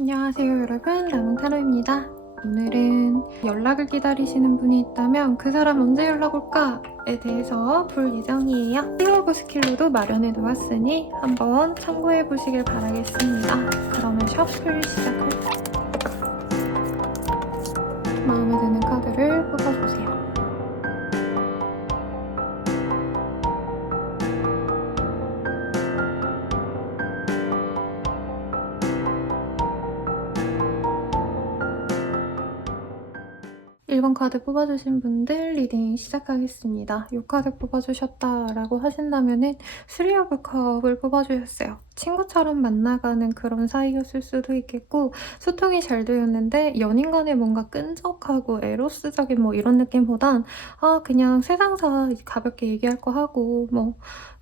안녕하세요 여러분, 나몽타로입니다. 오늘은 연락을 기다리시는 분이 있다면 그 사람 언제 연락 올까에 대해서 볼 예정이에요. 플로그 스킬로도 마련해 놓았으니 한번 참고해 보시길 바라겠습니다. 그러면 셔플 시작할게요. 마음에 드는 카드를 뽑아주세요. 1번 카드 뽑아주신 분들 리딩 시작하겠습니다. 이 카드 뽑아주셨다라고 하신다면은 3 오브 컵을 뽑아주셨어요. 친구처럼 만나가는 그런 사이였을 수도 있겠고, 소통이 잘 되었는데 연인 간에 뭔가 끈적하고 에로스적인 뭐 이런 느낌보단 그냥 세상사 가볍게 얘기할 거 하고 뭐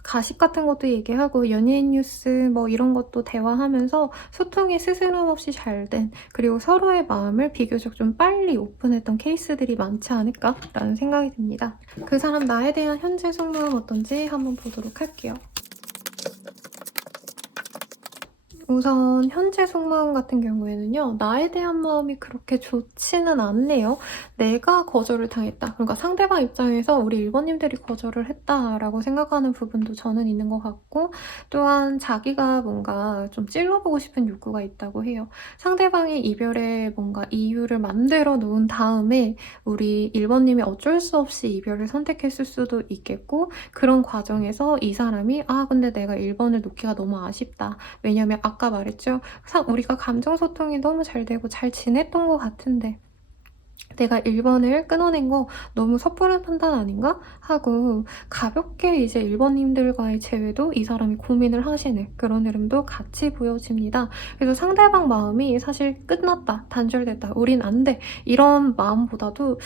가십 같은 것도 얘기하고 연예인 뉴스 뭐 이런 것도 대화하면서 소통이 스스럼 없이 잘 된, 그리고 서로의 마음을 비교적 좀 빨리 오픈했던 케이스들이 많지 않을까라는 생각이 듭니다. 그 사람 나에 대한 현재 속마음 어떤지 한번 보도록 할게요. 우선 현재 속마음 같은 경우에는요, 나에 대한 마음이 그렇게 좋지는 않네요. 내가 거절을 당했다. 그러니까 상대방 입장에서 우리 1번님들이 거절을 했다라고 생각하는 부분도 저는 있는 것 같고, 또한 자기가 뭔가 좀 찔러보고 싶은 욕구가 있다고 해요. 상대방이 이별의 뭔가 이유를 만들어 놓은 다음에 우리 1번님이 어쩔 수 없이 이별을 선택했을 수도 있겠고, 그런 과정에서 이 사람이 근데 내가 1번을 놓기가 너무 아쉽다. 왜냐면 아까 말했죠. 우리가 감정소통이 너무 잘 되고 잘 지냈던 것 같은데 내가 1번을 끊어낸 거 너무 섣부른 판단 아닌가? 하고 가볍게 이제 1번님들과의 재회도 이 사람이 고민을 하시는 그런 흐름도 같이 보여집니다. 그래서 상대방 마음이 사실 끝났다, 단절됐다, 우린 안 돼, 이런 마음보다도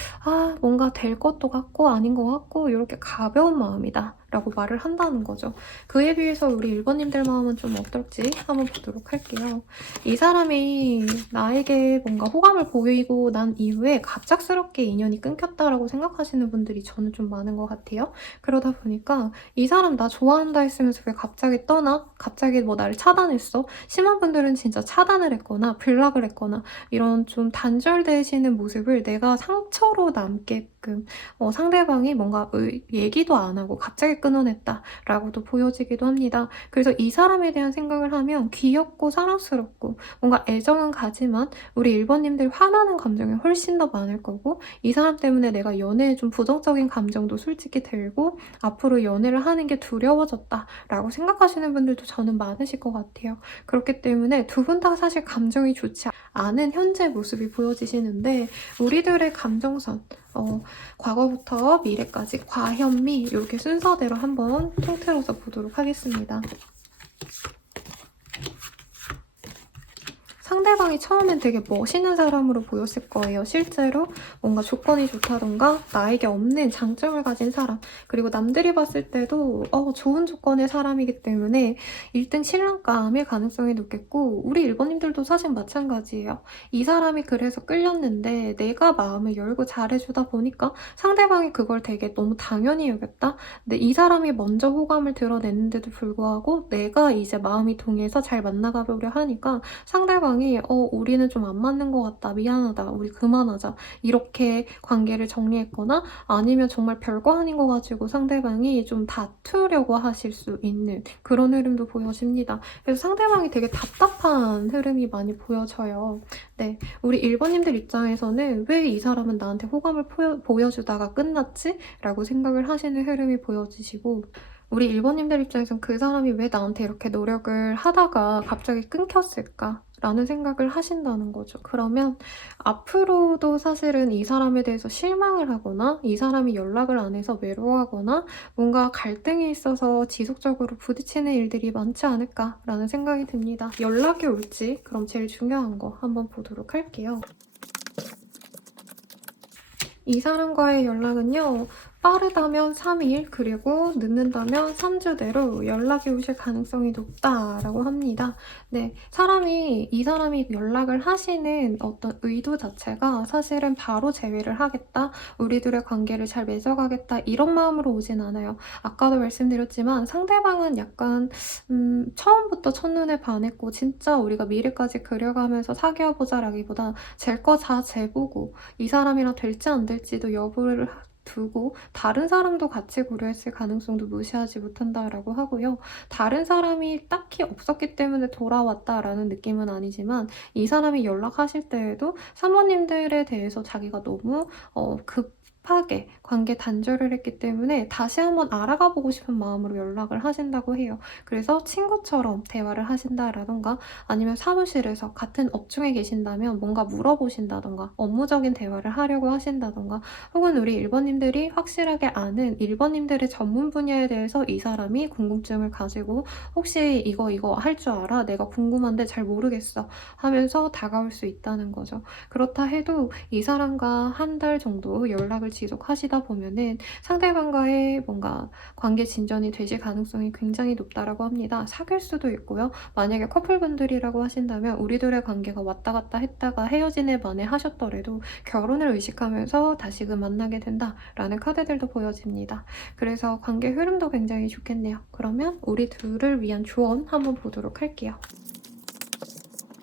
뭔가 될 것도 같고 아닌 것 같고 이렇게 가벼운 마음이다 라고 말을 한다는 거죠. 그에 비해서 우리 1번님들 마음은 좀 어떨지 한번 보도록 할게요. 이 사람이 나에게 뭔가 호감을 보이고 난 이후에 갑작스럽게 인연이 끊겼다라고 생각하시는 분들이 저는 좀 많은 것 같아요. 그러다 보니까 이 사람 나 좋아한다 했으면서 왜 갑자기 떠나? 갑자기 뭐 나를 차단했어? 심한 분들은 진짜 차단을 했거나 블락을 했거나 이런 좀 단절되시는 모습을 내가 상처로 남게끔 상대방이 뭔가 얘기도 안 하고 갑자기 끊어냈다라고도 보여지기도 합니다. 그래서 이 사람에 대한 생각을 하면 귀엽고 사랑스럽고 뭔가 애정은 가지만 우리 1번님들 화나는 감정이 훨씬 더 많을 거고, 이 사람 때문에 내가 연애에 좀 부정적인 감정도 솔직히 들고 앞으로 연애를 하는 게 두려워졌다라고 생각하시는 분들도 저는 많으실 것 같아요. 그렇기 때문에 두 분 다 사실 감정이 좋지 않은 현재 모습이 보여지시는데, 우리들의 감정선 과거부터 미래까지 과현미 이렇게 순서대로 한번 통틀어서 보도록 하겠습니다. 상대방이 처음엔 되게 멋있는 사람으로 보였을 거예요. 실제로 뭔가 조건이 좋다던가 나에게 없는 장점을 가진 사람, 그리고 남들이 봤을 때도 좋은 조건의 사람이기 때문에 1등 신랑감일 가능성이 높겠고, 우리 1번님들도 사실 마찬가지예요. 이 사람이 그래서 끌렸는데 내가 마음을 열고 잘해주다 보니까 상대방이 그걸 되게 너무 당연히 여겼다? 근데 이 사람이 먼저 호감을 드러냈는데도 불구하고 내가 이제 마음이 동해서 잘 만나가보려 하니까 상대방이 우리는 좀 안 맞는 것 같다, 미안하다, 우리 그만하자, 이렇게 관계를 정리했거나, 아니면 정말 별거 아닌 거 가지고 상대방이 좀 다투려고 하실 수 있는 그런 흐름도 보여집니다. 그래서 상대방이 되게 답답한 흐름이 많이 보여져요. 네, 우리 1번님들 입장에서는 왜 이 사람은 나한테 호감을 보여주다가 끝났지? 라고 생각을 하시는 흐름이 보여지시고, 우리 1번님들 입장에선 그 사람이 왜 나한테 이렇게 노력을 하다가 갑자기 끊겼을까? 라는 생각을 하신다는 거죠. 그러면 앞으로도 사실은 이 사람에 대해서 실망을 하거나 이 사람이 연락을 안 해서 외로워하거나 뭔가 갈등이 있어서 지속적으로 부딪히는 일들이 많지 않을까라는 생각이 듭니다. 연락이 올지 그럼 제일 중요한 거 한번 보도록 할게요. 이 사람과의 연락은요, 빠르다면 3일, 그리고 늦는다면 3주 내로 연락이 오실 가능성이 높다라고 합니다. 네, 이 사람이 연락을 하시는 어떤 의도 자체가 사실은 바로 재회를 하겠다, 우리들의 관계를 잘 맺어가겠다, 이런 마음으로 오진 않아요. 아까도 말씀드렸지만 상대방은 약간 처음부터 첫눈에 반했고 진짜 우리가 미래까지 그려가면서 사귀어보자라기보다 잴 거 다 재보고 이 사람이랑 될지 안 될지도 여부를 두고 다른 사람도 같이 고려했을 가능성도 무시하지 못한다라고 하고요. 다른 사람이 딱히 없었기 때문에 돌아왔다라는 느낌은 아니지만 이 사람이 연락하실 때에도 사모님들에 대해서 자기가 너무 급하게 관계 단절을 했기 때문에 다시 한번 알아가 보고 싶은 마음으로 연락을 하신다고 해요. 그래서 친구처럼 대화를 하신다라던가 아니면 사무실에서 같은 업종에 계신다면 뭔가 물어보신다던가 업무적인 대화를 하려고 하신다던가 혹은 우리 1번님들이 확실하게 아는 1번님들의 전문 분야에 대해서 이 사람이 궁금증을 가지고 혹시 이거 할 줄 알아? 내가 궁금한데 잘 모르겠어 하면서 다가올 수 있다는 거죠. 그렇다 해도 이 사람과 한 달 정도 연락을 지속하시다 보면은 상대방과의 뭔가 관계 진전이 되실 가능성이 굉장히 높다라고 합니다. 사귈 수도 있고요. 만약에 커플분들이라고 하신다면 우리들의 관계가 왔다 갔다 했다가 헤어지네 만에 하셨더라도 결혼을 의식하면서 다시금 만나게 된다라는 카드들도 보여집니다. 그래서 관계 흐름도 굉장히 좋겠네요. 그러면 우리 둘을 위한 조언 한번 보도록 할게요.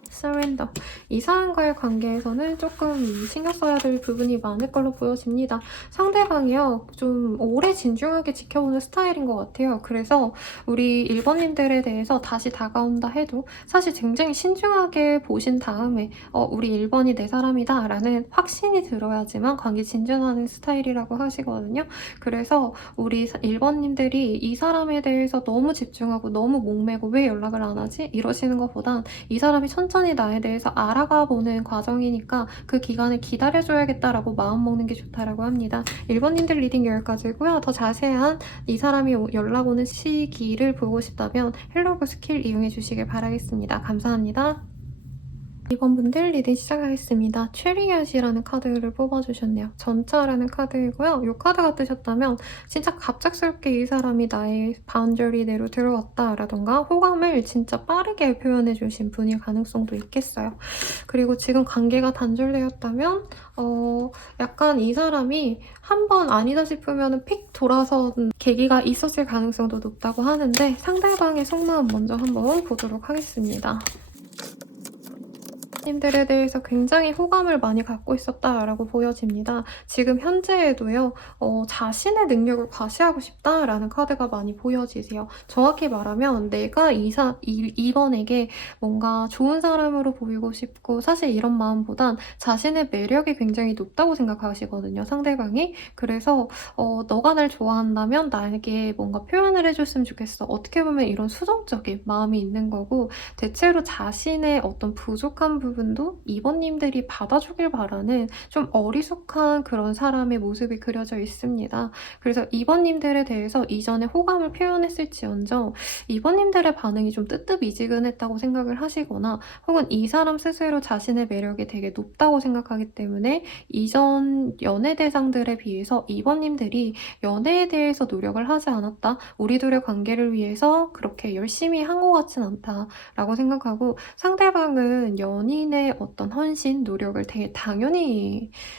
surrender. 이 사람과의 관계에서는 조금 신경 써야 될 부분이 많을 걸로 보여집니다. 상대방이요, 좀 오래 진중하게 지켜보는 스타일인 것 같아요. 그래서 우리 1번님들에 대해서 다시 다가온다 해도 사실 굉장히 신중하게 보신 다음에 우리 1번이 내 사람이다 라는 확신이 들어야지만 관계 진전하는 스타일이라고 하시거든요. 그래서 우리 1번님들이 이 사람에 대해서 너무 집중하고 너무 목매고 왜 연락을 안 하지? 이러시는 것보단 이 사람이 천천히 나에 대해서 알아가 보는 과정이니까 그 기간을 기다려줘야겠다라고 마음먹는 게 좋다라고 합니다. 1번님들 리딩 여기까지고요. 더 자세한 이 사람이 연락 오는 시기를 보고 싶다면 헬로그 스킬 이용해 주시길 바라겠습니다. 감사합니다. 2번 분들 리딩 시작하겠습니다. 체리엇이라는 카드를 뽑아주셨네요. 전차라는 카드이고요. 이 카드가 뜨셨다면 진짜 갑작스럽게 이 사람이 나의 바운더리 내로 들어왔다라던가 호감을 진짜 빠르게 표현해주신 분일 가능성도 있겠어요. 그리고 지금 관계가 단절되었다면 약간 이 사람이 한 번 아니다 싶으면 픽 돌아선 계기가 있었을 가능성도 높다고 하는데 상대방의 속마음 먼저 한번 보도록 하겠습니다. 님들에 대해서 굉장히 호감을 많이 갖고 있었다라고 보여집니다. 지금 현재에도요, 자신의 능력을 과시하고 싶다라는 카드가 많이 보여지세요. 정확히 말하면 내가 2번에게 뭔가 좋은 사람으로 보이고 싶고 사실 이런 마음보단 자신의 매력이 굉장히 높다고 생각하시거든요, 상대방이. 그래서 너가 날 좋아한다면 나에게 뭔가 표현을 해줬으면 좋겠어. 어떻게 보면 이런 수동적인 마음이 있는 거고 대체로 자신의 어떤 부족한 부분도 2번님들이 받아주길 바라는 좀 어리숙한 그런 사람의 모습이 그려져 있습니다. 그래서 2번님들에 대해서 이전에 호감을 표현했을지언정 2번님들의 반응이 좀 뜨뜻미지근했다고 생각을 하시거나 혹은 이 사람 스스로 자신의 매력이 되게 높다고 생각하기 때문에 이전 연애 대상들에 비해서 2번님들이 연애에 대해서 노력을 하지 않았다. 우리들의 관계를 위해서 그렇게 열심히 한 것 같진 않다. 라고 생각하고 상대방은 연인의 어떤 헌신, 노력을 되게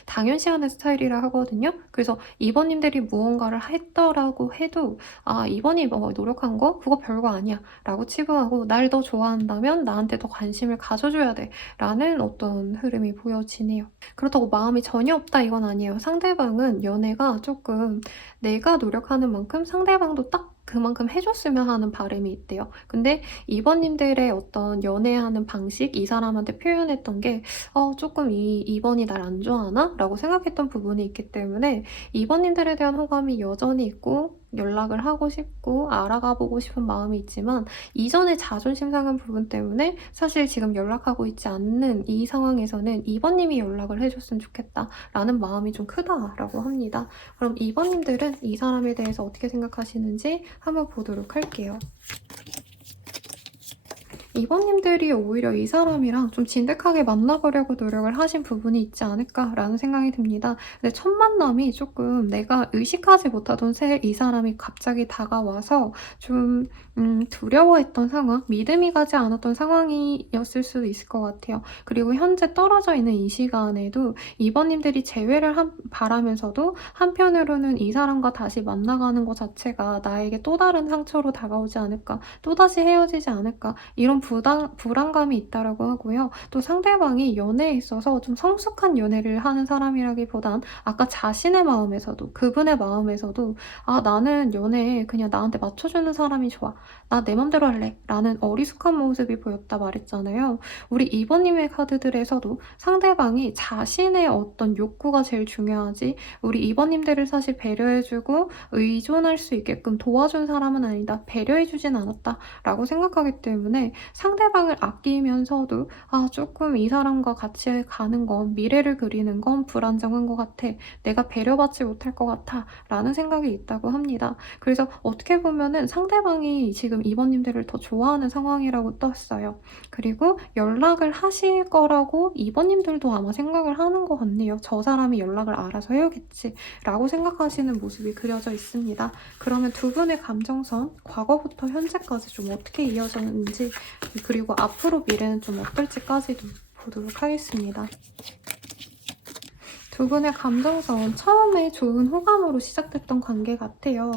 당연시하는 스타일이라 하거든요. 그래서 2번님들이 무언가를 했더라고 해도 아, 2번이 노력한 거? 그거 별거 아니야 라고 치부하고 날 더 좋아한다면 나한테 더 관심을 가져줘야 돼 라는 어떤 흐름이 보여지네요. 그렇다고 마음이 전혀 없다 이건 아니에요. 상대방은 연애가 조금 내가 노력하는 만큼 상대방도 딱 그만큼 해줬으면 하는 바람이 있대요. 근데 2번님들의 어떤 연애하는 방식, 이 사람한테 표현했던 게 조금 2번이 날 안 좋아하나? 라고 생각했던 부분이 있기 때문에 2번님들에 대한 호감이 여전히 있고 연락을 하고 싶고 알아가보고 싶은 마음이 있지만 이전에 자존심 상한 부분 때문에 사실 지금 연락하고 있지 않는 이 상황에서는 2번님이 연락을 해줬으면 좋겠다라는 마음이 좀 크다라고 합니다. 그럼 2번님들은 이 사람에 대해서 어떻게 생각하시는지 한번 보도록 할게요. 2번님들이 오히려 이 사람이랑 좀 진득하게 만나보려고 노력을 하신 부분이 있지 않을까라는 생각이 듭니다. 근데 첫 만남이 조금 내가 의식하지 못하던 새 이 사람이 갑자기 다가와서 좀 두려워했던 상황, 믿음이 가지 않았던 상황이었을 수도 있을 것 같아요. 그리고 현재 떨어져 있는 이 시간에도 2번님들이 재회를 바라면서도 한편으로는 이 사람과 다시 만나가는 것 자체가 나에게 또 다른 상처로 다가오지 않을까, 또다시 헤어지지 않을까, 이런 불안감이 있다라고 하고요. 또 상대방이 연애에 있어서 좀 성숙한 연애를 하는 사람이라기보단 아까 자신의 마음에서도, 그분의 마음에서도 나는 연애에 그냥 나한테 맞춰주는 사람이 좋아. 나 내 맘대로 할래. 라는 어리숙한 모습이 보였다 말했잖아요. 우리 2번님의 카드들에서도 상대방이 자신의 어떤 욕구가 제일 중요하지, 우리 2번님들을 사실 배려해주고 의존할 수 있게끔 도와준 사람은 아니다. 배려해주진 않았다. 라고 생각하기 때문에 상대방을 아끼면서도 조금 이 사람과 같이 가는 건, 미래를 그리는 건 불안정한 것 같아. 내가 배려받지 못할 것 같아. 라는 생각이 있다고 합니다. 그래서 어떻게 보면은 상대방이 지금 2번님들을 더 좋아하는 상황이라고 떴어요. 그리고 연락을 하실 거라고 2번님들도 아마 생각을 하는 것 같네요. 저 사람이 연락을 알아서 해오겠지 라고 생각하시는 모습이 그려져 있습니다. 그러면 두 분의 감정선, 과거부터 현재까지 좀 어떻게 이어졌는지, 그리고 앞으로 미래는 좀 어떨지까지도 보도록 하겠습니다. 두 분의 감정선, 처음에 좋은 호감으로 시작됐던 관계 같아요.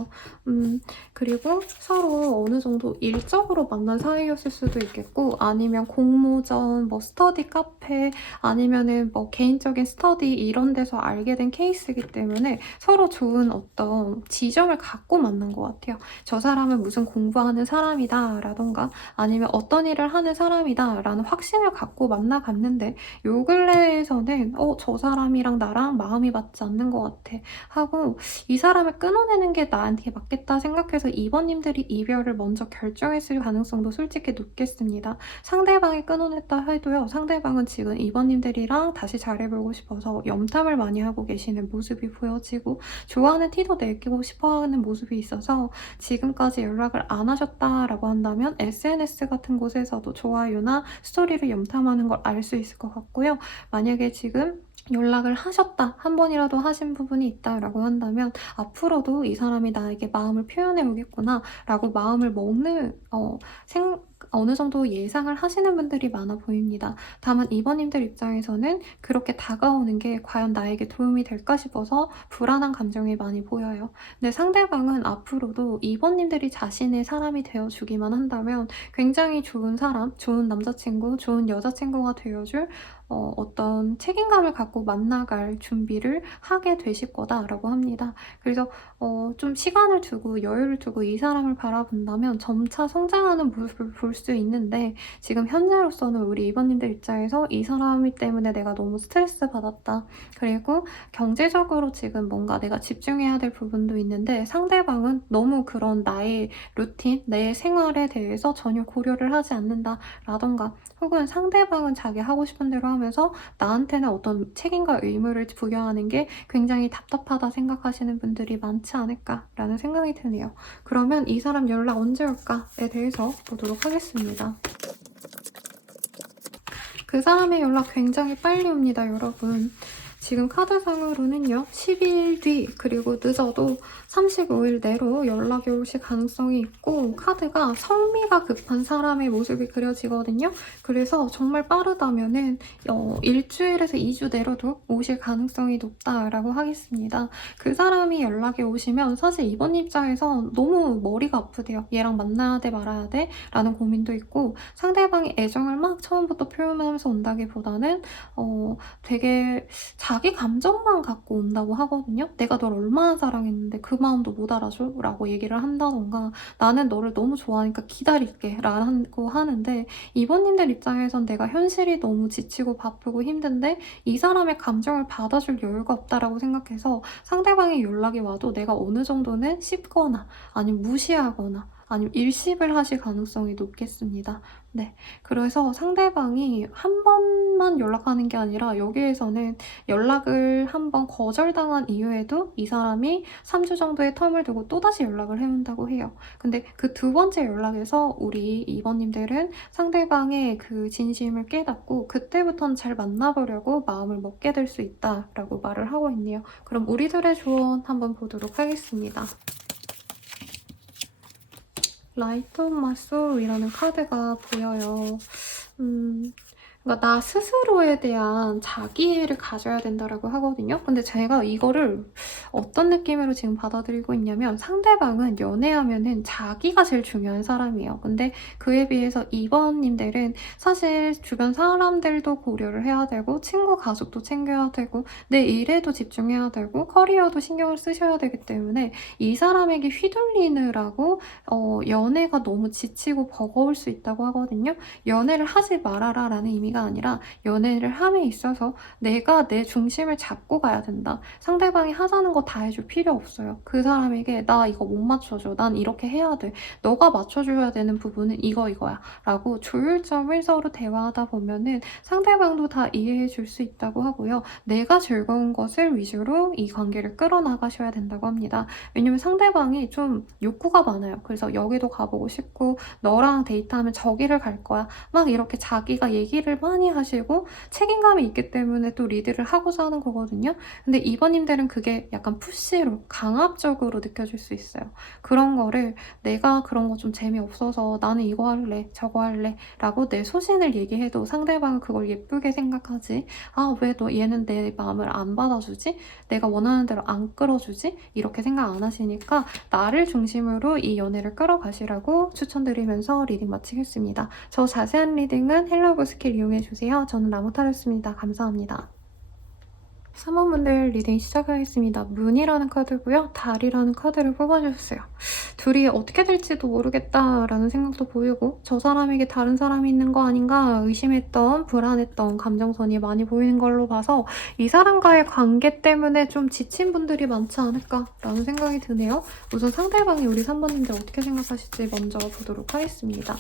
그리고 서로 어느 정도 일적으로 만난 사이였을 수도 있겠고, 아니면 공모전, 뭐 스터디 카페, 아니면은 뭐 개인적인 스터디 이런 데서 알게 된 케이스이기 때문에 서로 좋은 어떤 지점을 갖고 만난 것 같아요. 저 사람은 무슨 공부하는 사람이다 라던가, 아니면 어떤 일을 하는 사람이다 라는 확신을 갖고 만나갔는데, 요 근래에서는 저 사람이랑 나랑 마음이 맞지 않는 것 같아 하고 이 사람을 끊어내는 게 나한테 맞겠다 생각해서 2번님들이 이별을 먼저 결정했을 가능성도 솔직히 높겠습니다. 상대방이 끊어냈다 해도요, 상대방은 지금 2번님들이랑 다시 잘해보고 싶어서 염탐을 많이 하고 계시는 모습이 보여지고, 좋아하는 티도 내고 싶어하는 모습이 있어서 지금까지 연락을 안 하셨다라고 한다면 SNS 같은 곳에서도 좋아요나 스토리를 염탐하는 걸 알 수 있을 것 같고요. 만약에 지금 연락을 하셨다, 한 번이라도 하신 부분이 있다라고 한다면 앞으로도 이 사람이 나에게 마음을 표현해 오겠구나 라고 마음을 먹는 어느 정도 예상을 하시는 분들이 많아 보입니다. 다만 2번님들 입장에서는 그렇게 다가오는 게 과연 나에게 도움이 될까 싶어서 불안한 감정이 많이 보여요. 근데 상대방은 앞으로도 2번님들이 자신의 사람이 되어주기만 한다면 굉장히 좋은 사람, 좋은 남자친구, 좋은 여자친구가 되어줄 어떤 책임감을 갖고 만나갈 준비를 하게 되실 거다라고 합니다. 그래서 좀 시간을 두고 여유를 두고 이 사람을 바라본다면 점차 성장하는 모습을 볼 수 있는데, 지금 현재로서는 우리 2번님들 입장에서 이 사람 때문에 내가 너무 스트레스 받았다. 그리고 경제적으로 지금 뭔가 내가 집중해야 될 부분도 있는데 상대방은 너무 그런 나의 루틴, 내 생활에 대해서 전혀 고려를 하지 않는다라던가, 혹은 상대방은 자기 하고 싶은 대로 하면서 나한테는 어떤 책임과 의무를 부여하는 게 굉장히 답답하다 생각하시는 분들이 많지 않을까라는 생각이 드네요. 그러면 이 사람 연락 언제 올까에 대해서 보도록 하겠습니다. 그 사람의 연락 굉장히 빨리 옵니다, 여러분. 지금 카드상으로는요, 10일 뒤, 그리고 늦어도 35일 내로 연락이 오실 가능성이 있고, 카드가 성미가 급한 사람의 모습이 그려지거든요. 그래서 정말 빠르다면은 일주일에서 2주 내로도 오실 가능성이 높다라고 하겠습니다. 그 사람이 연락이 오시면 사실 이번 입장에서 너무 머리가 아프대요. 얘랑 만나야 돼 말아야 돼? 라는 고민도 있고, 상대방이 애정을 막 처음부터 표현하면서 온다기보다는 되게 자기 감정만 갖고 온다고 하거든요. 내가 널 얼마나 사랑했는데 그 마음도 못 알아줘? 라고 얘기를 한다던가, 나는 너를 너무 좋아하니까 기다릴게 라고 하는데, 이번님들 입장에선 내가 현실이 너무 지치고 바쁘고 힘든데 이 사람의 감정을 받아줄 여유가 없다라고 생각해서 상대방의 연락이 와도 내가 어느 정도는 씹거나 아니면 무시하거나 아니면 일십을 하실 가능성이 높겠습니다. 네, 그래서 상대방이 한 번만 연락하는 게 아니라 여기에서는 연락을 한 번 거절당한 이후에도 이 사람이 3주 정도의 텀을 두고 또다시 연락을 해온다고 해요. 근데 그 두 번째 연락에서 우리 2번님들은 상대방의 그 진심을 깨닫고 그때부터는 잘 만나보려고 마음을 먹게 될 수 있다라고 말을 하고 있네요. 그럼 우리들의 조언 한번 보도록 하겠습니다. 라이트 온 마 소울이라는 카드가 보여요. 그러니까 나 스스로에 대한 자기애를 가져야 된다라고 하거든요. 근데 제가 이거를 어떤 느낌으로 지금 받아들이고 있냐면 상대방은 연애하면은 자기가 제일 중요한 사람이에요. 근데 그에 비해서 2번님들은 사실 주변 사람들도 고려를 해야 되고 친구 가족도 챙겨야 되고 내 일에도 집중해야 되고 커리어도 신경을 쓰셔야 되기 때문에 이 사람에게 휘둘리느라고 연애가 너무 지치고 버거울 수 있다고 하거든요. 연애를 하지 말아라 라는 의미가 아니라 연애를 함에 있어서 내가 내 중심을 잡고 가야 된다. 상대방이 하자는 거 다 해줄 필요 없어요. 그 사람에게 나 이거 못 맞춰줘. 난 이렇게 해야 돼. 너가 맞춰줘야 되는 부분은 이거야. 라고 조율점을 서로 대화하다 보면은 상대방도 다 이해해 줄 수 있다고 하고요. 내가 즐거운 것을 위주로 이 관계를 끌어나가셔야 된다고 합니다. 왜냐면 상대방이 좀 욕구가 많아요. 그래서 여기도 가보고 싶고 너랑 데이트하면 저기를 갈 거야. 막 이렇게 자기가 얘기를 많이 하시고 책임감이 있기 때문에 또 리드를 하고자 하는 거거든요. 근데 2번님들은 그게 약간 푸시로 강압적으로 느껴질 수 있어요. 그런 거를 내가 그런 거 좀 재미없어서 나는 이거 할래 저거 할래 라고 내 소신을 얘기해도 상대방은 그걸 예쁘게 생각하지. 아, 왜 너 얘는 내 마음을 안 받아주지? 내가 원하는 대로 안 끌어주지? 이렇게 생각 안 하시니까 나를 중심으로 이 연애를 끌어가시라고 추천드리면서 리딩 마치겠습니다. 저 자세한 리딩은 헬로브 스킬 이용해주세요. 저는 라모타였습니다. 감사합니다. 3번분들 리딩 시작하겠습니다. 문이라는 카드고요. 달이라는 카드를 뽑아주셨어요. 둘이 어떻게 될지도 모르겠다라는 생각도 보이고 저 사람에게 다른 사람이 있는 거 아닌가 의심했던 불안했던 감정선이 많이 보이는 걸로 봐서 이 사람과의 관계 때문에 좀 지친 분들이 많지 않을까라는 생각이 드네요. 우선 상대방이 우리 3번님들 어떻게 생각하실지 먼저 보도록 하겠습니다.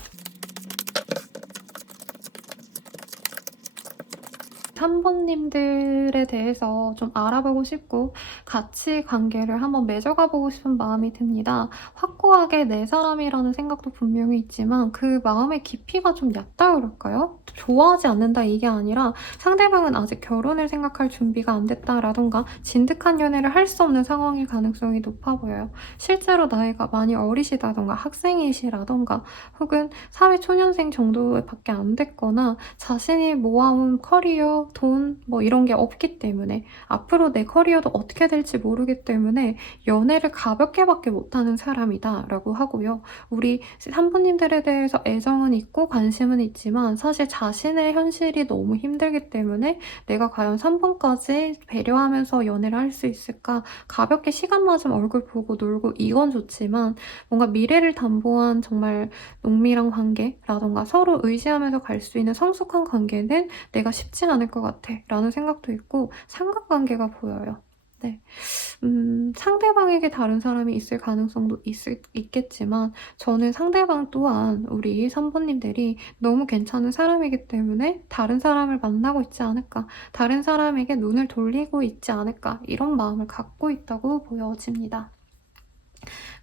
3번님들에 대해서 좀 알아보고 싶고 같이 관계를 한번 맺어가보고 싶은 마음이 듭니다. 확고하게 내 사람이라는 생각도 분명히 있지만 그 마음의 깊이가 좀 얕다 그럴까요? 좋아하지 않는다 이게 아니라 상대방은 아직 결혼을 생각할 준비가 안 됐다라던가 진득한 연애를 할 수 없는 상황일 가능성이 높아 보여요. 실제로 나이가 많이 어리시다던가 학생이시라던가 혹은 사회초년생 정도밖에 안 됐거나 자신이 모아온 커리어, 돈 뭐 이런 게 없기 때문에 앞으로 내 커리어도 어떻게 될지 모르기 때문에 연애를 가볍게밖에 못하는 사람이다 라고 하고요. 우리 3번님들에 대해서 애정은 있고 관심은 있지만 사실 자신의 현실이 너무 힘들기 때문에 내가 과연 3번까지 배려하면서 연애를 할 수 있을까? 가볍게 시간만 좀 얼굴 보고 놀고 이건 좋지만 뭔가 미래를 담보한 정말 농밀한 관계라던가 서로 의지하면서 갈 수 있는 성숙한 관계는 내가 쉽지 않을 것 같아 라는 생각도 있고 삼각관계가 보여요. 네. 상대방에게 다른 사람이 있을 가능성도 있겠지만 저는 상대방 또한 우리 3번님들이 너무 괜찮은 사람이기 때문에 다른 사람을 만나고 있지 않을까, 다른 사람에게 눈을 돌리고 있지 않을까 이런 마음을 갖고 있다고 보여집니다.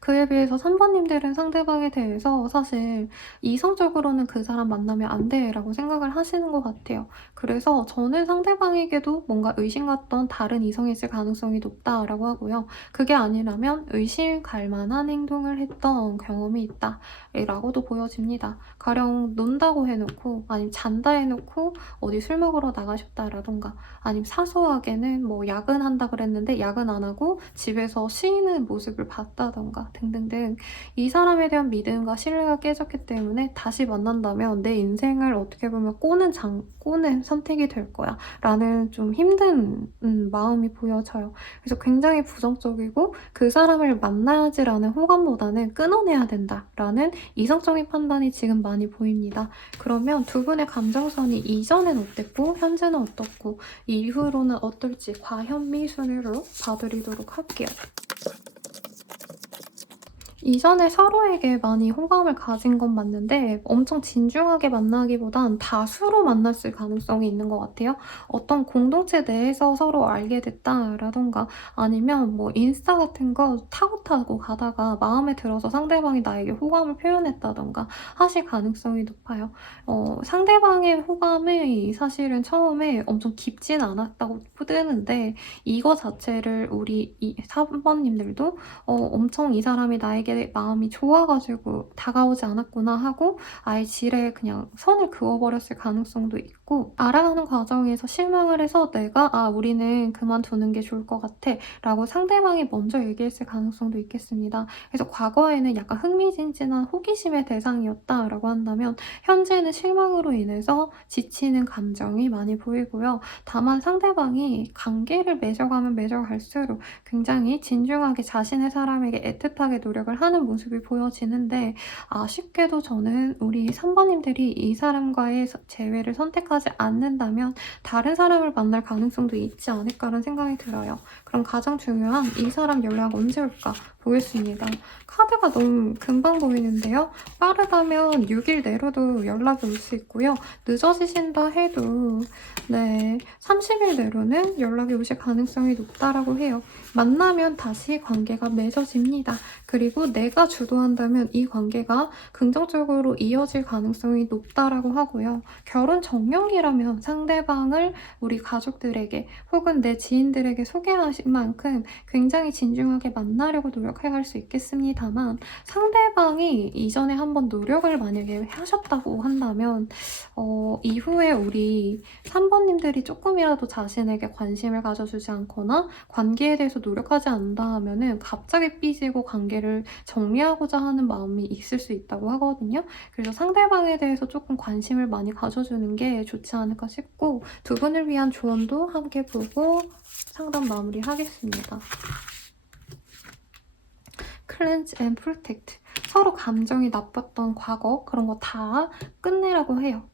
그에 비해서 3번님들은 상대방에 대해서 사실 이성적으로는 그 사람 만나면 안 돼 라고 생각을 하시는 것 같아요. 그래서 저는 상대방에게도 뭔가 의심 갔던 다른 이성이 있을 가능성이 높다라고 하고요. 그게 아니라면 의심 갈 만한 행동을 했던 경험이 있다 라고도 보여집니다. 가령 논다고 해놓고 아니면 잔다 해놓고 어디 술 먹으러 나가셨다라던가 아니면 사소하게는 뭐 야근한다 그랬는데 야근 안 하고 집에서 쉬는 모습을 봤다던가 등등등 이 사람에 대한 믿음과 신뢰가 깨졌기 때문에 다시 만난다면 내 인생을 어떻게 보면 꼬는 선택이 될 거야 라는 좀 힘든 마음이 보여져요. 그래서 굉장히 부정적이고 그 사람을 만나야지라는 호감보다는 끊어내야 된다라는 이성적인 판단이 지금 많이 보입니다. 그러면 두 분의 감정선이 이전엔 어땠고 현재는 어떻고 이후로는 어떨지 과현미 순위로 봐드리도록 할게요. 이전에 서로에게 많이 호감을 가진 건 맞는데 엄청 진중하게 만나기보단 다수로 만났을 가능성이 있는 것 같아요. 어떤 공동체 내에서 서로 알게 됐다라던가 아니면 뭐 인스타 같은 거 타고 가다가 마음에 들어서 상대방이 나에게 호감을 표현했다던가 하실 가능성이 높아요. 상대방의 호감이 사실은 처음에 엄청 깊진 않았다고 뜨는데 이거 자체를 우리 이 사번님들도 엄청 이 사람이 나에게 마음이 좋아가지고 다가오지 않았구나 하고 아예 지레 그냥 선을 그어버렸을 가능성도 있고 알아가는 과정에서 실망을 해서 내가 우리는 그만두는 게 좋을 것 같아 라고 상대방이 먼저 얘기했을 가능성도 있겠습니다. 그래서 과거에는 약간 흥미진진한 호기심의 대상이었다라고 한다면 현재는 실망으로 인해서 지치는 감정이 많이 보이고요. 다만 상대방이 관계를 맺어가면 맺어갈수록 굉장히 진중하게 자신의 사람에게 애틋하게 노력을 하는 모습이 보여지는데 아쉽게도 저는 우리 3번님들이 이 사람과의 재회를 선택하지 않는다면 다른 사람을 만날 가능성도 있지 않을까라는 생각이 들어요. 그럼 가장 중요한 이 사람 연락 언제 올까 보겠습니다. 카드가 너무 금방 보이는데요. 빠르다면 6일 내로도 연락이 올 수 있고요. 늦어지신다 해도 30일 내로는 연락이 오실 가능성이 높다라고 해요. 만나면 다시 관계가 맺어집니다. 그리고 내가 주도한다면 이 관계가 긍정적으로 이어질 가능성이 높다라고 하고요. 결혼 정령이라면 상대방을 우리 가족들에게 혹은 내 지인들에게 소개하신 만큼 굉장히 진중하게 만나려고 노력해 갈 수 있겠습니다만 상대방이 이전에 한번 노력을 만약에 하셨다고 한다면 이후에 우리 3번님들이 조금이라도 자신에게 관심을 가져주지 않거나 관계에 대해서 노력하지 않는다 하면은 갑자기 삐지고 관계를 정리하고자 하는 마음이 있을 수 있다고 하거든요. 그래서 상대방에 대해서 조금 관심을 많이 가져주는 게 좋지 않을까 싶고 두 분을 위한 조언도 함께 보고 상담 마무리하겠습니다. Cleanse and Protect. 서로 감정이 나빴던 과거 그런 거 다 끝내라고 해요.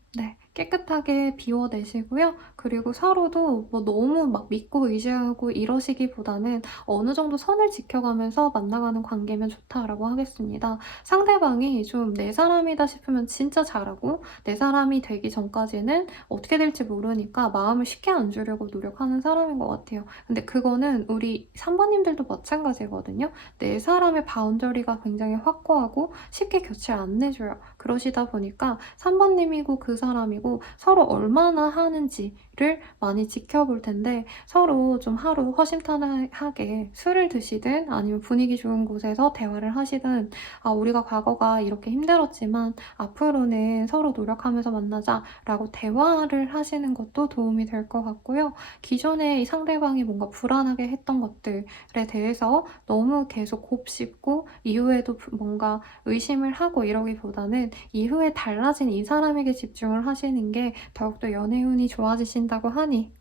깨끗하게 비워내시고요. 그리고 서로도 뭐 너무 막 믿고 의지하고 이러시기보다는 어느 정도 선을 지켜가면서 만나가는 관계면 좋다라고 하겠습니다. 상대방이 좀 내 사람이다 싶으면 진짜 잘하고 내 사람이 되기 전까지는 어떻게 될지 모르니까 마음을 쉽게 안 주려고 노력하는 사람인 것 같아요. 근데 그거는 우리 3번님들도 마찬가지거든요. 내 사람의 바운더리가 굉장히 확고하고 쉽게 곁을 안 내줘요. 그러시다 보니까 3번님이고 그 사람이고 서로 얼마나 하는지를 많이 지켜볼 텐데 서로 좀 하루 허심탄회하게 술을 드시든 아니면 분위기 좋은 곳에서 대화를 하시든 우리가 과거가 이렇게 힘들었지만 앞으로는 서로 노력하면서 만나자라고 대화를 하시는 것도 도움이 될 것 같고요. 기존에 이 상대방이 뭔가 불안하게 했던 것들에 대해서 너무 계속 곱씹고 이후에도 뭔가 의심을 하고 이러기보다는 이후에 달라진 이 사람에게 집중을 하시는 게 더욱더 연애운이 좋아지신다고 하니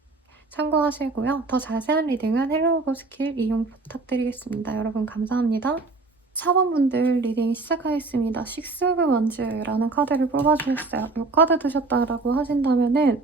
참고하시고요. 더 자세한 리딩은 헬로우버 스킬 이용 부탁드리겠습니다. 여러분 감사합니다. 4번분들 리딩 시작하겠습니다. 식스 오브 원즈라는 카드를 뽑아주셨어요. 이 카드 드셨다라고 하신다면은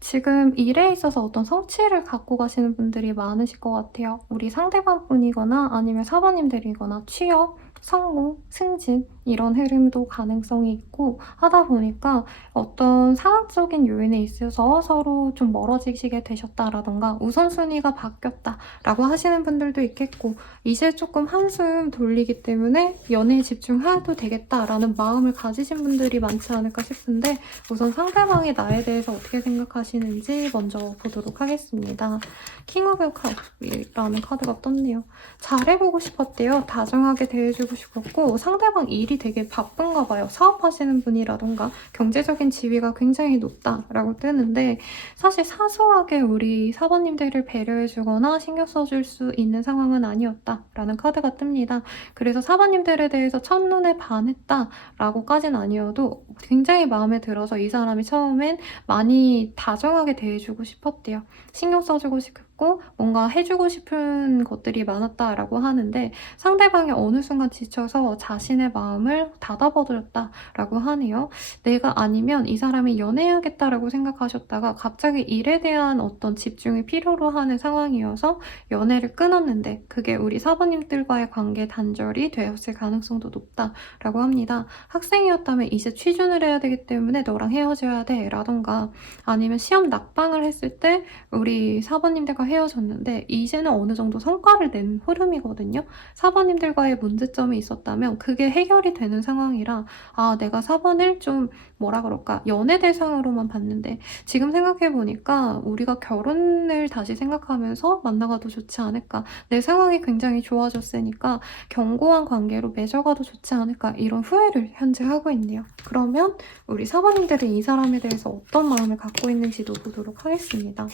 지금 일에 있어서 어떤 성취를 갖고 가시는 분들이 많으실 것 같아요. 우리 상대방분이거나 아니면 4번님들이거나 취업, 성공, 승진 이런 흐름도 가능성이 있고 하다 보니까 어떤 상황적인 요인에 있어서 서로 좀 멀어지시게 되셨다라던가 우선순위가 바뀌었다라고 하시는 분들도 있겠고 이제 조금 한숨 돌리기 때문에 연애에 집중해도 되겠다라는 마음을 가지신 분들이 많지 않을까 싶은데 우선 상대방이 나에 대해서 어떻게 생각하시는지 먼저 보도록 하겠습니다. 킹 오브 컵이라는 카드가 떴네요. 잘해보고 싶었대요. 다정하게 대해주고 싶었고 상대방 일이 되게 바쁜가 봐요. 사업하시는 분이라던가 경제적인 지위가 굉장히 높다라고 뜨는데 사실 사소하게 우리 사번님들을 배려해주거나 신경 써줄 수 있는 상황은 아니었다라는 카드가 뜹니다. 그래서 사번님들에 대해서 첫눈에 반했다라고까지는 아니어도 굉장히 마음에 들어서 이 사람이 처음엔 많이 다정하게 대해주고 싶었대요. 신경 써주고 싶고 있고 뭔가 해주고 싶은 것들이 많았다라고 하는데 상대방이 어느 순간 지쳐서 자신의 마음을 닫아버렸다라고 하네요. 내가 아니면 이 사람이 연애해야겠다라고 생각하셨다가 갑자기 일에 대한 어떤 집중이 필요로 하는 상황이어서 연애를 끊었는데 그게 우리 사부님들과의 관계 단절이 되었을 가능성도 높다라고 합니다. 학생이었다면 이제 취준을 해야 되기 때문에 너랑 헤어져야 돼 라던가 아니면 시험 낙방을 했을 때 우리 사부님들과 헤어졌는데 이제는 어느 정도 성과를 낸 흐름이거든요. 사부님들과의 문제점이 있었다면 그게 해결이 되는 상황이라 아 내가 사번을 좀 뭐라 그럴까 연애 대상으로만 봤는데 지금 생각해보니까 우리가 결혼을 다시 생각하면서 만나가도 좋지 않을까 내 상황이 굉장히 좋아졌으니까 견고한 관계로 맺어가도 좋지 않을까 이런 후회를 현재 하고 있네요. 그러면 우리 사부님들은 이 사람에 대해서 어떤 마음을 갖고 있는지도 보도록 하겠습니다.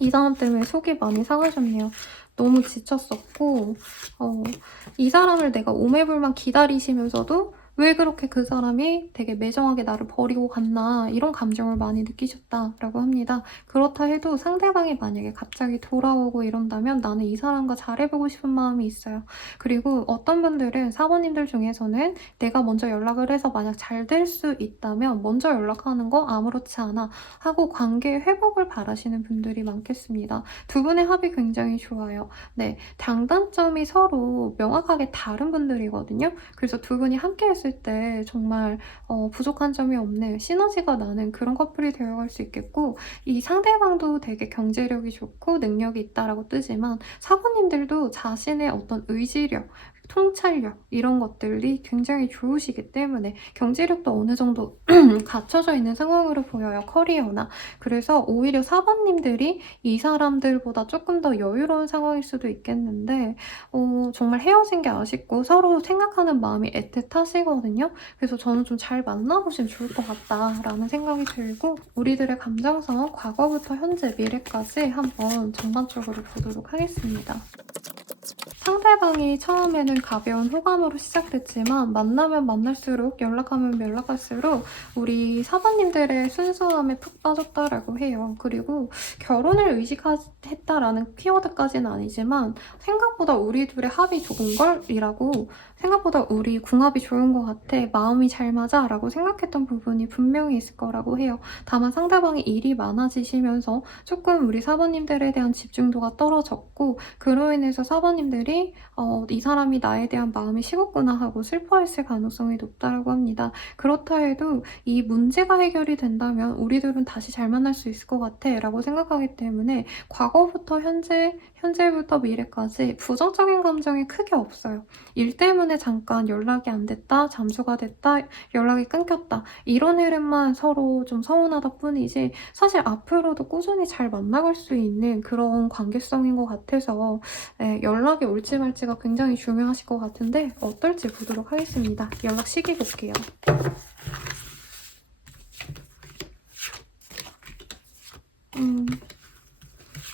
이 사람 때문에 속이 많이 상하셨네요. 너무 지쳤었고 이 사람을 내가 오매불만 기다리시면서도 왜 그렇게 그 사람이 되게 매정하게 나를 버리고 갔나 이런 감정을 많이 느끼셨다라고 합니다. 그렇다 해도 상대방이 만약에 갑자기 돌아오고 이런다면 나는 이 사람과 잘해보고 싶은 마음이 있어요. 그리고 어떤 분들은 사모님들 중에서는 내가 먼저 연락을 해서 만약 잘 될 수 있다면 먼저 연락하는 거 아무렇지 않아 하고 관계 회복을 바라시는 분들이 많겠습니다. 두 분의 합이 굉장히 좋아요. 네, 장단점이 서로 명확하게 다른 분들이거든요. 그래서 두 분이 함께 했을 때 정말 부족한 점이 없는 시너지가 나는 그런 커플이 되어갈 수 있겠고 이 상대방도 되게 경제력이 좋고 능력이 있다라고 뜨지만 사부님들도 자신의 어떤 의지력 통찰력 이런 것들이 굉장히 좋으시기 때문에 경제력도 어느 정도 갖춰져 있는 상황으로 보여요. 커리어나. 그래서 오히려 사부님들이 이 사람들보다 조금 더 여유로운 상황일 수도 있겠는데 정말 헤어진 게 아쉽고 서로 생각하는 마음이 애틋하시거든요. 그래서 저는 좀 잘 만나보시면 좋을 것 같다라는 생각이 들고 우리들의 감정선 과거부터 현재 미래까지 한번 전반적으로 보도록 하겠습니다. 상대방이 처음에는 가벼운 호감으로 시작됐지만 만나면 만날수록 연락하면 연락할수록 우리 사부님들의 순수함에 푹 빠졌다라고 해요. 그리고 결혼을 의식했다라는 키워드까지는 아니지만 생각보다 우리 둘의 합이 좋은 걸이라고 생각보다 우리 궁합이 좋은 것 같아 마음이 잘 맞아 라고 생각했던 부분이 분명히 있을 거라고 해요. 다만 상대방이 일이 많아지시면서 조금 우리 사부님들에 대한 집중도가 떨어졌고 그로 인해서 사부님들이 이 사람이 나에 대한 마음이 식었구나 하고 슬퍼했을 가능성이 높다고 합니다. 그렇다 해도 이 문제가 해결이 된다면 우리들은 다시 잘 만날 수 있을 것 같아 라고 생각하기 때문에 과거부터 현재부터 미래까지 부정적인 감정이 크게 없어요. 일 때문에 잠깐 연락이 안 됐다, 잠수가 됐다, 연락이 끊겼다 이런 흐름만 서로 좀 서운하다 뿐이지 사실 앞으로도 꾸준히 잘 만나갈 수 있는 그런 관계성인 것 같아서 연락이 올지 말지가 굉장히 중요하실 것 같은데 어떨지 보도록 하겠습니다. 연락 시기 볼게요.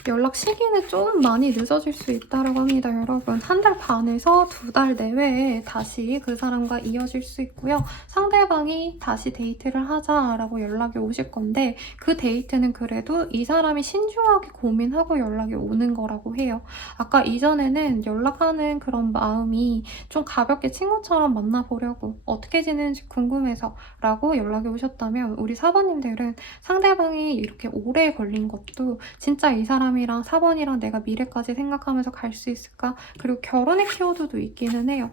연락 시기는 좀 많이 늦어질 수 있다고 합니다, 여러분. 1달 반에서 2달 내외에 다시 그 사람과 이어질 수 있고요. 상대방이 다시 데이트를 하자라고 연락이 오실 건데 그 데이트는 그래도 이 사람이 신중하게 고민하고 연락이 오는 거라고 해요. 아까 이전에는 연락하는 그런 마음이 좀 가볍게 친구처럼 만나보려고 어떻게 지내는지 궁금해서 라고 연락이 오셨다면 우리 사부님들은 상대방이 이렇게 오래 걸린 것도 진짜 이 사람이랑 4번이랑 내가 미래까지 생각하면서 갈 수 있을까? 그리고 결혼의 키워드도 있기는 해요.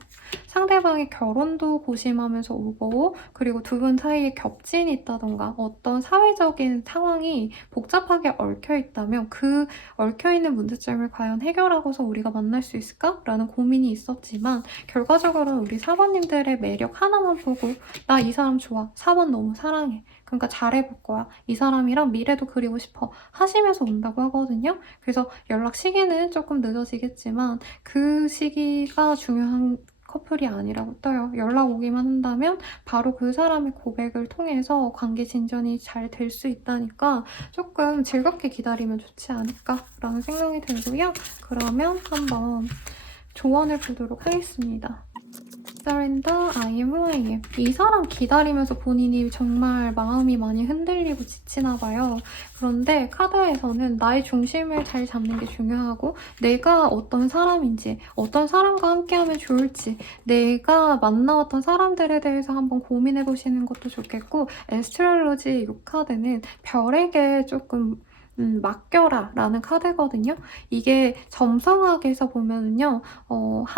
상대방의 결혼도 고심하면서 오고 그리고 두 분 사이에 겹친이 있다던가 어떤 사회적인 상황이 복잡하게 얽혀있다면 그 얽혀있는 문제점을 과연 해결하고서 우리가 만날 수 있을까? 라는 고민이 있었지만 결과적으로는 우리 사부님들의 매력 하나만 보고 나 이 사람 좋아. 4번 너무 사랑해. 그러니까 잘해볼 거야. 이 사람이랑 미래도 그리고 싶어. 하시면서 온다고 하거든요. 그래서 연락 시기는 조금 늦어지겠지만 그 시기가 중요한 커플이 아니라고 떠요. 연락 오기만 한다면 바로 그 사람의 고백을 통해서 관계 진전이 잘 될 수 있다니까 조금 즐겁게 기다리면 좋지 않을까라는 생각이 들고요. 그러면 한번 조언을 보도록 하겠습니다. surrender, I am who I am. 이 사람 기다리면서 본인이 정말 마음이 많이 흔들리고 지치나 봐요. 그런데 카드에서는 나의 중심을 잘 잡는 게 중요하고 내가 어떤 사람인지, 어떤 사람과 함께하면 좋을지, 내가 만나왔던 사람들에 대해서 한번 고민해 보시는 것도 좋겠고, 에스트롤로지 이 카드는 별에게 조금 맡겨라 라는 카드거든요. 이게 점성학에서 보면은요,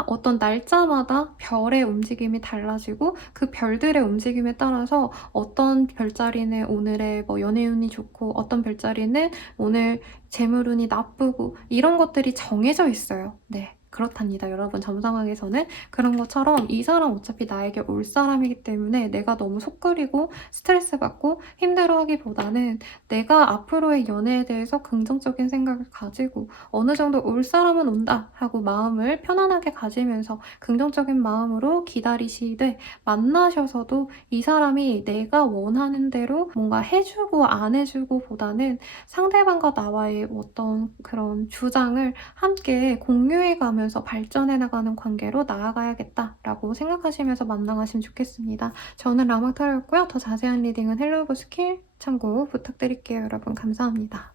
어떤 날짜마다 별의 움직임이 달라지고 그 별들의 움직임에 따라서 어떤 별자리는 오늘의 뭐 연애운이 좋고 어떤 별자리는 오늘 재물운이 나쁘고 이런 것들이 정해져 있어요. 네. 그렇답니다. 여러분, 점성학에서는 그런 것처럼 이 사람 어차피 나에게 올 사람이기 때문에 내가 너무 속 끓이고 스트레스 받고 힘들어하기보다는 내가 앞으로의 연애에 대해서 긍정적인 생각을 가지고 어느 정도 올 사람은 온다 하고 마음을 편안하게 가지면서 긍정적인 마음으로 기다리시되 만나셔서도 이 사람이 내가 원하는 대로 뭔가 해주고 안 해주고 보다는 상대방과 나와의 어떤 그런 주장을 함께 공유해 가면서 발전해 나가는 관계로 나아가야겠다라고 생각하시면서 만나가시면 좋겠습니다. 저는 라마타로였고요. 더 자세한 리딩은 헬로우브 스킬 참고 부탁드릴게요. 여러분 감사합니다.